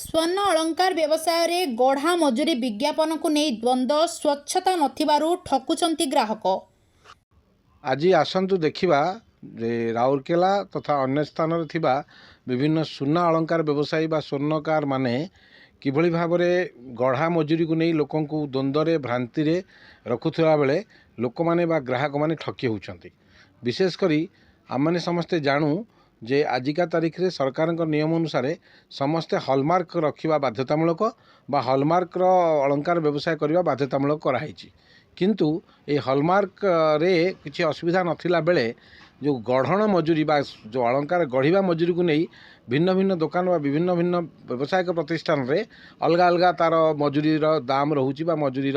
स्वर्ण अलंकार व्यवसाय रे गढ़ा मजूरी विज्ञापन को नहीं द्वंद्व स्वच्छता नथिबारु ठकुचंती ग्राहक। आज आसतु देखा राउरकेला तथा अन्य स्थान विभिन्न सुना अलंकार व्यवसायी बा स्वर्णकार माने किभली भाव में गढ़ा मजूरी को नहीं लोक द्वंद्व भ्रांति रखुवा बेले लोक मैंने ग्राहक मैंने ठकी होती। विशेषकर आम मैंने समस्ते जानू जे आजिका तारीख रे सरकार नियम अनुसार समस्ते हॉलमार्क रखा बाध्यतामूलक बा हॉलमार्क अलंकार व्यवसाय करने बाध्यतामूलक कराई। किंतु ये हॉलमार्क रे किसी असुविधा नथिला बेले जो गढ़ण मजूरी बा जो अलंकार गढ़िया मजूरी को नहीं भिन्न भिन्न दुकान बा विभिन्न भिन्न व्यावसायिक प्रतिष्ठान रे अलग अलग तार मजूरी दाम रोचे बा मजूरी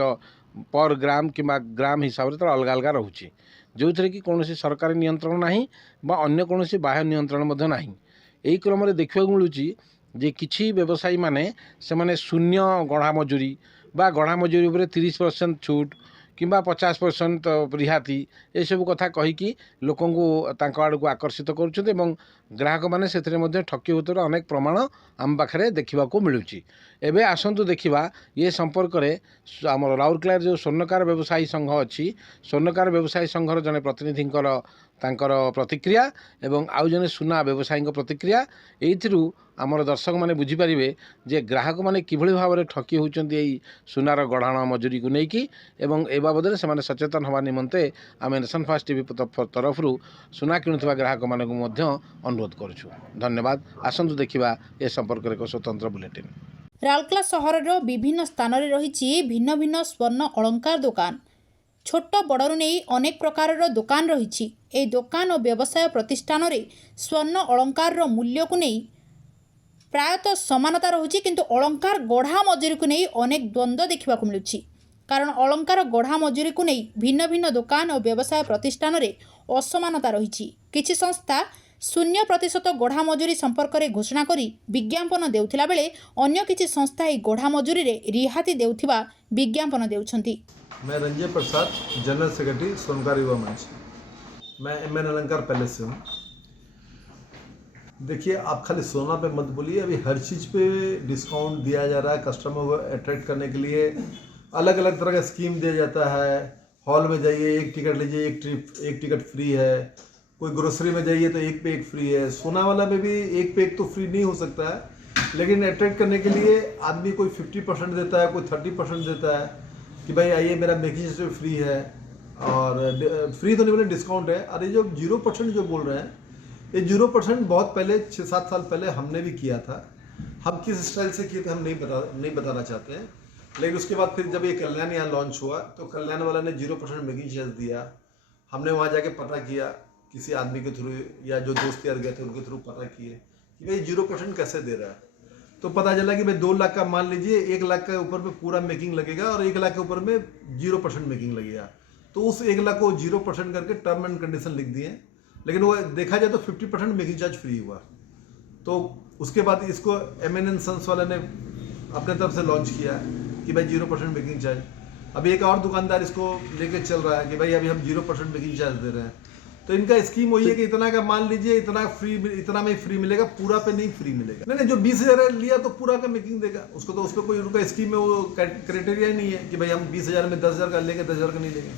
पर ग्राम कि ग्राम हिसाब से अलग अलग रोचे जो थे कि कौन सरकारी नियंत्रण नहीं बा अन्य कौन बाह्य नियंत्रण नहीं। यही क्रम देखा मिलूँ जे किछि व्यवसायी माने से माने शून्य गढ़ा मजूरी बा गढ़ा मजूरी उपरे 30% छूट किंबा 50% रिहाती ये सब कथा कहीकि लोक आड़ को आकर्षित करुँच ग्राहक मैंने से ठकी होते अनेक प्रमाण आम पाखे देखा मिलूँ। एवं आसतु देखा ये संपर्क में आम राउरकेला जो स्वर्णकार व्यवसायी संघ अच्छी स्वर्णकार व्यवसायी संघर जड़े प्रतिनिधि प्रतिक्रिया एवं आउ जने सुना व्यवसायी प्रतिक्रिया यू आमर दर्शक मैंने बुझीपारे जे ग्राहक मैंने किभली भाव में ठकी होती सुनार गढ़ाण मजूरी को लेकिन ए बाबद से सचेतन हवा निमंते आम नेशन फास्ट टीवी तरफ सुना किणुवा ग्राहक मान अनुरोध करुँ। धन्यवाद। आसतु देखा ए संपर्क में एक स्वतंत्र बुलेटिन। राउरकेला सहर विभिन्न स्थान में रही भिन्न भिन्न स्वर्ण अलंकार दुकान छोट बड़ू नहीं अनेक प्रकार दुकान रही। दुकान और व्यवसाय प्रतिष्ठान रे स्वर्ण अलंकार मूल्य को नहीं प्रायतः समानता रही किंतु अलंकार गढ़ा मजूरी को नहीं अनेक द्वंद्व देखा मिलूँ। कारण अलंकार गढ़ा मजूरी को नहीं भिन्न भिन्न दुकान और व्यवसाय प्रतिष्ठान रे असमानता रही। किछि संस्था 0% गढ़ा मजूरी संपर्क में घोषणा करी विज्ञापन देउथिला बेले अन्य किछि संस्था ए गढ़ा मजूरी रे रिहाती देउथिबा विज्ञापन देउछंती। मैं रंजय प्रसाद, जनरल सेक्रेटरी स्वर्णकार युवा मंच। मैं MN अलंकार पैलेस से हूँ। देखिए, आप खाली सोना पे मत बोलिए, अभी हर चीज़ पे डिस्काउंट दिया जा रहा है। कस्टमर को अट्रैक्ट करने के लिए अलग अलग तरह का स्कीम दिया जाता है। हॉल में जाइए, एक टिकट लीजिए, एक टिकट फ्री है। कोई ग्रोसरी में जाइए तो एक पे एक फ्री है। सोना वाला में भी एक पे एक तो फ्री नहीं हो सकता है, लेकिन अट्रैक्ट करने के लिए आदमी कोई 50% देता है, कोई 30% देता है कि भाई आइए मेरा मेकिंग चार्ज फ्री है। और फ्री तो नहीं बोले, डिस्काउंट है। अरे जो 0% जो बोल रहे हैं, ये 0% बहुत पहले 6-7 साल पहले हमने भी किया था। हम किस स्टाइल से किए थे हम नहीं बताना चाहते हैं, लेकिन उसके बाद फिर जब ये कल्याण यहाँ लॉन्च हुआ तो कल्याण वाला ने 0% मेकिंग चार्ज दिया। हमने वहाँ जाके पता किया किसी आदमी के थ्रू या जो दोस्त यार गए थे उनके थ्रू पता किए कि भाई 0% कैसे दे रहा है। तो पता चला कि भाई 2 लाख का मान लीजिए, 1 लाख के ऊपर में पूरा मेकिंग लगेगा और 1 लाख के ऊपर में 0% मेकिंग लगेगा। तो उस 1 लाख को 0% करके टर्म एंड कंडीशन लिख दिए, लेकिन वो देखा जाए तो 50% मेकिंग चार्ज फ्री हुआ। तो उसके बाद इसको MN सन्स वाले ने अपने तरफ से लॉन्च किया कि भाई 0% मेकिंग चार्ज। अभी एक और दुकानदार इसको लेके चल रहा है कि भाई अभी हम 0% मेकिंग चार्ज दे रहे हैं। तो इनका स्कीम वही है कि इतना का मान लीजिए, इतना में फ्री मिलेगा, पूरा पे नहीं फ्री मिलेगा। नहीं, जो 20,000 लिया तो पूरा का मेकिंग देगा उसको, तो उस पर कोई उनका स्कीम में वो क्राइटेरिया ही नहीं है कि भाई हम 20,000 में 10,000 का लेंगे, 10,000 का नहीं लेंगे।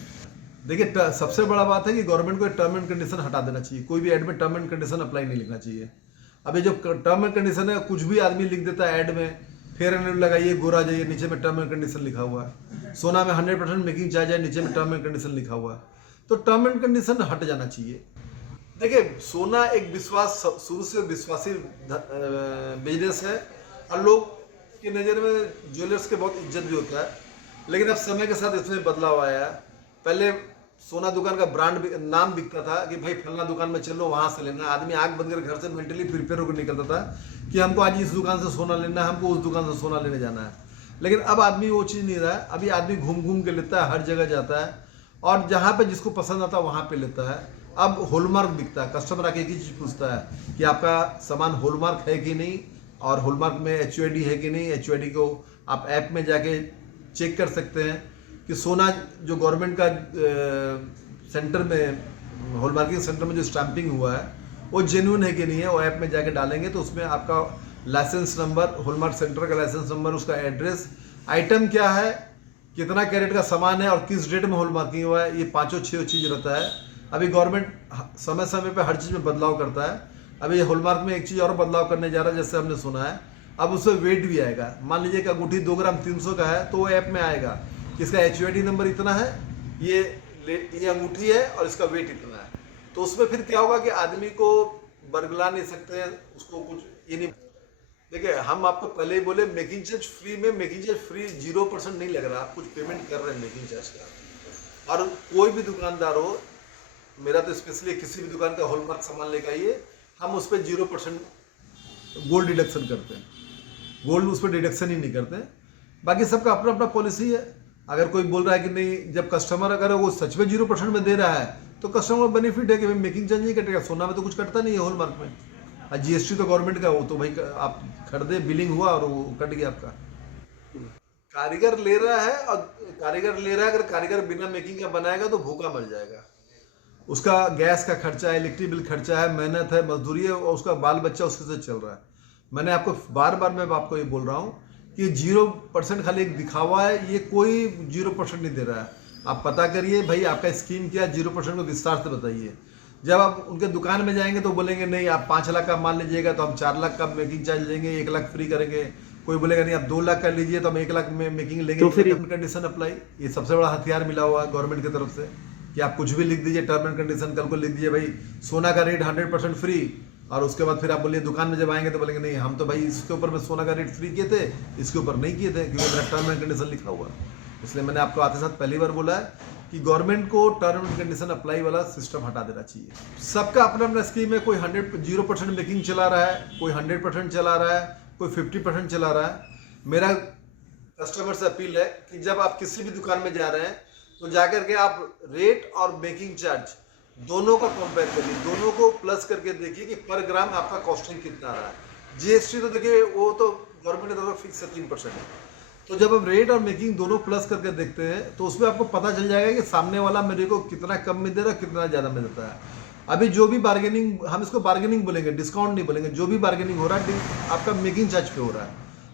देखिए, सबसे बड़ा बात है कि गवर्नमेंट को टर्म एंड कंडीशन हटा देना चाहिए। कोई भी ऐड में टर्म एंड कंडीशन अप्लाई नहीं लिखना चाहिए। अभी जो टर्म एंड कंडीशन है, कुछ भी आदमी लिख देता है ऐड में, फेयर एंड लवली लगाइए, गोरा जाइए, नीचे में टर्म एंड कंडीशन लिखा हुआ है। सोना में 100% मेकिंग चार्ज है, नीचे में टर्म एंड कंडीशन लिखा हुआ है। तो टर्म एंड कंडीशन हट जाना चाहिए। देखिए, सोना एक विश्वास, शुरू से विश्वासी बिजनेस है और लोग की नज़र में ज्वेलर्स के बहुत इज्जत भी होता है। लेकिन अब समय के साथ इसमें बदलाव आया है। पहले सोना दुकान का ब्रांड नाम बिकता था कि भाई फलना दुकान में चलो, वहाँ से लेना। आदमी आंख बंद कर घर से मेंटली प्रिपेयर होकर निकलता था कि हमको आज इस दुकान से सोना लेना है, हमको उस दुकान से सोना लेने जाना है। लेकिन अब आदमी वो चीज़ नहीं रहा है। अभी आदमी घूम घूम के लेता है, हर जगह जाता है और जहाँ पे जिसको पसंद आता है वहाँ पे लेता है। अब हॉलमार्क बिकता है। कस्टमर आके एक ही चीज़ पूछता है कि आपका सामान हॉलमार्क है कि नहीं, और हॉलमार्क में HUID है कि नहीं। HUID को आप ऐप में जाके चेक कर सकते हैं कि सोना जो गवर्नमेंट का सेंटर में, हॉलमार्किंग सेंटर में जो स्टैंपिंग हुआ है वो जेन्युइन है कि नहीं है। वो ऐप में जाके डालेंगे तो उसमें आपका लाइसेंस नंबर, हॉलमार्क सेंटर का लाइसेंस नंबर, उसका एड्रेस, आइटम क्या है, कितना कैरेट का सामान है और किस डेट में हॉलमार्किंग हुआ है, ये 5-6 चीज़ रहता है। अभी गवर्नमेंट समय समय पे हर चीज़ में बदलाव करता है। अभी हॉलमार्क में एक चीज़ और बदलाव करने जा रहा है, जैसे हमने सुना है, अब उसमें वेट भी आएगा। मान लीजिए कि अंगूठी 2 ग्राम 300 का है, तो वो ऐप में आएगा कि इसका HUID नंबर इतना है, ये अंगूठी है और इसका वेट इतना है। तो उसमें फिर क्या होगा कि आदमी को बरगला नहीं सकते हैं, उसको कुछ ये नहीं। देखिए, हम आपको पहले ही बोले मेकिंग चार्ज फ्री में, मेकिंग चार्ज फ्री 0% नहीं लग रहा, आप कुछ पेमेंट कर रहे हैं मेकिंग चार्ज का। और कोई भी दुकानदार हो, मेरा तो स्पेशली किसी भी दुकान का हॉलमार्क सामान लेकर आइए, हम उस पर 0% गोल्ड डिडक्शन करते हैं। गोल्ड उस पर डिडक्शन ही नहीं करते। बाकी सबका अपना अपना पॉलिसी है। अगर कोई बोल रहा है कि नहीं, जब कस्टमर अगर वो सच में 0% में दे रहा है तो कस्टमर को बेनिफिट है कि भाई मेकिंग चार्ज नहीं कटेगा। सोना में तो कुछ कटता नहीं है हॉलमार्क में, और GST तो गवर्नमेंट का, वो तो भाई आप खरीदे, बिलिंग हुआ और वो कट गया आपका। कारीगर ले रहा है, और कारीगर ले रहा है, अगर कारीगर बिना मेकिंग का बनाएगा तो भूखा मर जाएगा। उसका गैस का खर्चा है, इलेक्ट्रिक बिल खर्चा है, मेहनत है, मजदूरी है, और उसका बाल बच्चा उसके से चल रहा है। मैंने आपको बार बार मैं आपको ये बोल रहा हूँ कि 0% खाली एक दिखावा है, ये कोई 0% नहीं दे रहा है। आप पता करिए भाई आपका स्कीम क्या है, 0% को विस्तार से बताइए। जब आप उनके दुकान में जाएंगे तो बोलेंगे नहीं आप 5 लाख का माल लीजिएगा तो हम 4 लाख का मेकिंग चार्ज लेंगे, 1 लाख फ्री करेंगे। कोई बोलेगा नहीं आप 2 लाख का लीजिए तो हम 1 लाख में मेकिंग लेंगे। तो फिर कंडीशन अप्लाई, ये सबसे बड़ा हथियार मिला हुआ है गवर्नमेंट की तरफ से कि आप कुछ भी लिख दीजिए टर्म एंड कंडीशन। कल को लिख दीजिए भाई सोना का रेट 100% फ्री, और उसके बाद फिर आप बोलिए दुकान में जब आएंगे तो बोलेंगे नहीं हम तो भाई इसके ऊपर में सोना का रेट फ्री किए थे, इसके ऊपर नहीं किए थे, क्योंकि मेरा टर्म एंड कंडीशन लिखा हुआ है। इसलिए मैंने आपको आते साथ पहली बार बोला है कि गवर्नमेंट को टर्म एंड कंडीशन अप्लाई वाला सिस्टम हटा देना चाहिए। सबका अपना अपना स्कीम है, कोई 0% मेकिंग चला रहा है, कोई 100% चला रहा है, कोई 50% चला रहा है। मेरा कस्टमर से अपील है कि जब आप किसी भी दुकान में जा रहे हैं तो जाकर के आप रेट और मेकिंग चार्ज दोनों का कंपेयर करिए, दोनों को प्लस करके देखिए कि पर ग्राम आपका कॉस्टिंग कितना आ रहा है। GST तो देखिए वो तो गवर्नमेंट की तरफ फिक्स है 3%। तो जब हम रेट और मेकिंग दोनों प्लस करके देखते हैं तो उसमें आपको पता चल जाएगा कि सामने वाला मेरे को कितना कम में दे रहा है, कितना ज़्यादा में देता है। अभी जो भी बार्गेनिंग, हम इसको बार्गेनिंग बोलेंगे, डिस्काउंट नहीं बोलेंगे, जो भी बार्गेनिंग हो रहा है आपका मेकिंग चार्ज पे हो रहा है।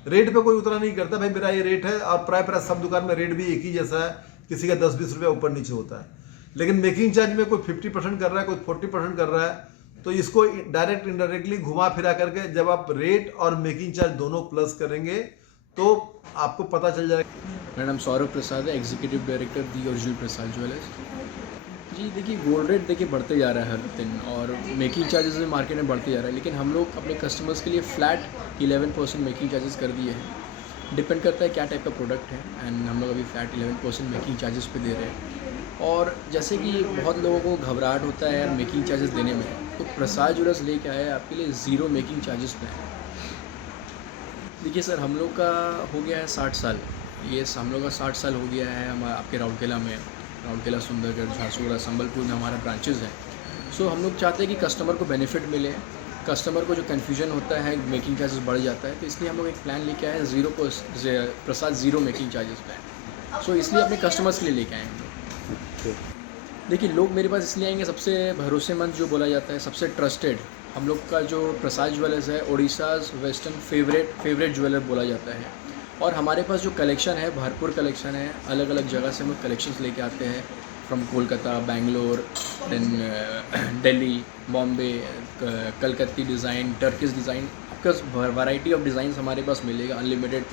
रेट पे कोई उतना नहीं करता भाई मेरा ये रेट है, और प्राय सब दुकान में रेट भी एक ही जैसा है, किसी का 10-20 रुपया ऊपर नीचे होता है। लेकिन मेकिंग चार्ज में कोई 50% कर रहा है, कोई 40% कर रहा है, तो इसको डायरेक्ट इनडायरेक्टली घुमा फिरा करके जब आप रेट और मेकिंग चार्ज दोनों प्लस करेंगे तो आपको पता चल जाएगा। मेरा नाम सौरभ प्रसाद है, executive director the original Prasad jewellers. जी देखिए, गोल्ड रेट देखिए बढ़ते जा रहा है हर दिन, और मेकिंग चार्जेस भी मार्केट में बढ़ते जा रहा है, लेकिन हम लोग अपने कस्टमर्स के लिए फ्लैट 11% मेकिंग चार्जेस कर दिए हैं। डिपेंड करता है क्या टाइप का प्रोडक्ट है, एंड हम लोग अभी फ्लैट 11% मेकिंग चार्जेस पे दे रहे हैं। और जैसे कि बहुत लोगों को घबराहट होता है यार मेकिंग चार्जेस देने में, तो प्रसाद ज्वेलर्स लेके आए आपके लिए 0 मेकिंग चार्जेस पे है। देखिए सर, हम लोग का हो गया है 60 साल, ये हम लोग का 60 साल हो गया है। हम आपके राउरकेला में, राउरकेला, सुंदरगढ़, झारसुगुड़ा, संबलपुर में हमारा ब्रांचेस हैं। सो हम लोग चाहते हैं कि कस्टमर को बेनिफिट मिले, कस्टमर को जो कन्फ्यूजन होता है मेकिंग चार्जेस बढ़ जाता है, तो इसलिए हम लोग एक प्लान लेके आए हैं प्रसाद 0 मेकिंग चार्जेस प्लान। सो इसलिए अपने कस्टमर्स के लिए लेके आए हैं। देखिए, लोग मेरे पास इसलिए आएंगे, सबसे भरोसेमंद जो बोला जाता है, सबसे ट्रस्टेड हम लोग का जो प्रसाद ज्वेलर्स है, ओडिशाज़ वेस्टर्न फेवरेट ज्वेलर बोला जाता है। और हमारे पास जो कलेक्शन है, भरपूर कलेक्शन है, अलग अलग जगह से हम लोग कलेक्शंस लेके आते हैं, फ्रॉम कोलकाता, बेंगलोर, देन दिल्ली, बॉम्बे, कलकत्ती डिज़ाइन, टर्किश डिज़ाइन, आपका वैरायटी ऑफ डिज़ाइंस हमारे पास मिलेगा। Unlimited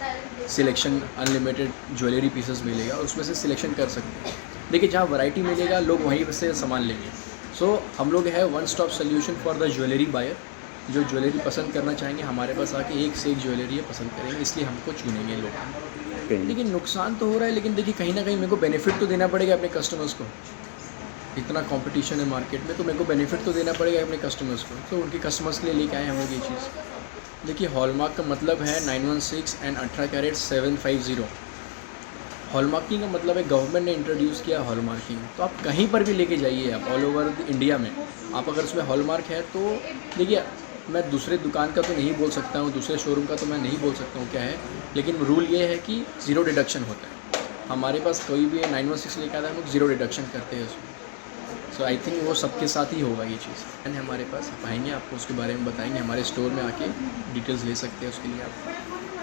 selection, unlimited jewellery pieces मिलेगा, उसमें से सिलेक्शन कर सकते हैं। देखिए, जहाँ वैरायटी मिलेगा लोग वहीं से सामान लेंगे। सो हम लोग है one stop solution for the jewellery buyer. जो ज्वेलरी पसंद करना चाहेंगे हमारे पास आके एक से एक ज्वेलरी पसंद करेंगे, इसलिए हमको चुनेंगे लोग। लेकिन नुकसान तो हो रहा है, लेकिन देखिए कहीं ना कहीं मेरे को बेनिफिट तो देना पड़ेगा अपने कस्टमर्स को। इतना कंपटीशन है मार्केट में, तो मेरे को बेनिफिट तो देना पड़ेगा अपने कस्टमर्स को। तो उनके कस्टमर्स के लिए लेके आए हम लोग ये चीज़। देखिए, हॉलमार्क का मतलब है 916 एंड 18 कैरेट 750। हॉलमार्किंग का मतलब है गवर्नमेंट ने इंट्रोड्यूस किया हॉलमार्किंग। तो आप कहीं पर भी लेके जाइए, आप ऑल ओवर इंडिया में, आप अगर उसमें हॉलमार्क है तो देखिए, मैं दूसरे दुकान का तो नहीं बोल सकता हूँ, दूसरे शोरूम का तो मैं नहीं बोल सकता हूँ क्या है, लेकिन रूल ये है कि 0 डिडक्शन होता है। हमारे पास कोई भी 916 लेकर आता है, हम लोग 0 डिडक्शन करते हैं उसमें। सो आई थिंक वो सबके साथ ही होगा ये चीज़। एंड हमारे पास आप आएंगे, आपको उसके बारे में बताएंगे, हमारे स्टोर में आके डिटेल्स ले सकते हैं उसके लिए आप,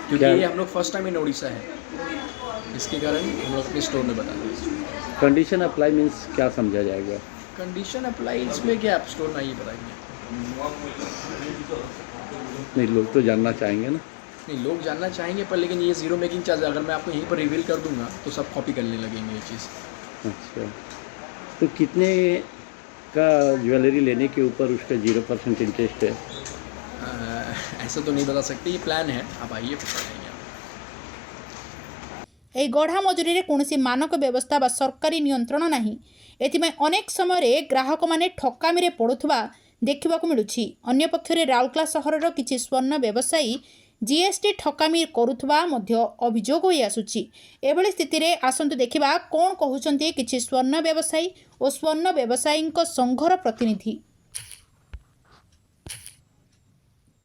क्योंकि क्या- ये हम लोग फर्स्ट टाइम इन उड़ीसा है, इसके कारण हम लोग अपने स्टोर में बता देंगे। कंडीशन अप्लाई मीन्स क्या समझा जाएगा? कंडीशन अप्लाई इसमें क्या, आप स्टोर में आइए बताएंगे। नहीं, लोग तो जानना चाहेंगे ना। नहीं, लोग जानना चाहेंगे पर लेकिन ये ज़ीरो मेकिंग चार्ज अगर मैं आपको यहीं पर रिवील कर दूंगा तो सब कॉपी करने लगेंगे ये चीज़। अच्छा, तो कितने का ज्वेलरी लेने के ऊपर उसका 0% इंटरेस्ट है? ऐसा तो नहीं बता सकते, ये प्लान है, आप आइए फिर बताएंगे। এই ଗଢ଼ା ମଜୁରୀରେ କୌଣସି ମାନକ ବ୍ୟବସ୍ଥା ବା ସରକାରୀ ନିୟନ୍ତ୍ରଣ ନାହିଁ। ଏଥିପାଇଁ ଅନେକ ସମୟରେ ଗ୍ରାହକମାନେ ଠକାମିରେ ପଡ଼ୁଥିବା ଦେଖିବାକୁ ମିଳୁଛି। ଅନ୍ୟପକ୍ଷରେ ରାଉରକେଲା ସହରର କିଛି ସ୍ୱର୍ଣ୍ଣ ବ୍ୟବସାୟୀ ଜିଏସ୍ଟି ଠକାମି କରୁଥିବା ମଧ୍ୟ ଅଭିଯୋଗ ହୋଇ ଆସୁଛି। ଏଭଳି ସ୍ଥିତିରେ ଆସନ୍ତୁ ଦେଖିବା କ'ଣ କହୁଛନ୍ତି କିଛି ସ୍ୱର୍ଣ୍ଣ ବ୍ୟବସାୟୀ ଓ ସ୍ୱର୍ଣ୍ଣ ବ୍ୟବସାୟୀଙ୍କ ସଂଘର ପ୍ରତିନିଧି।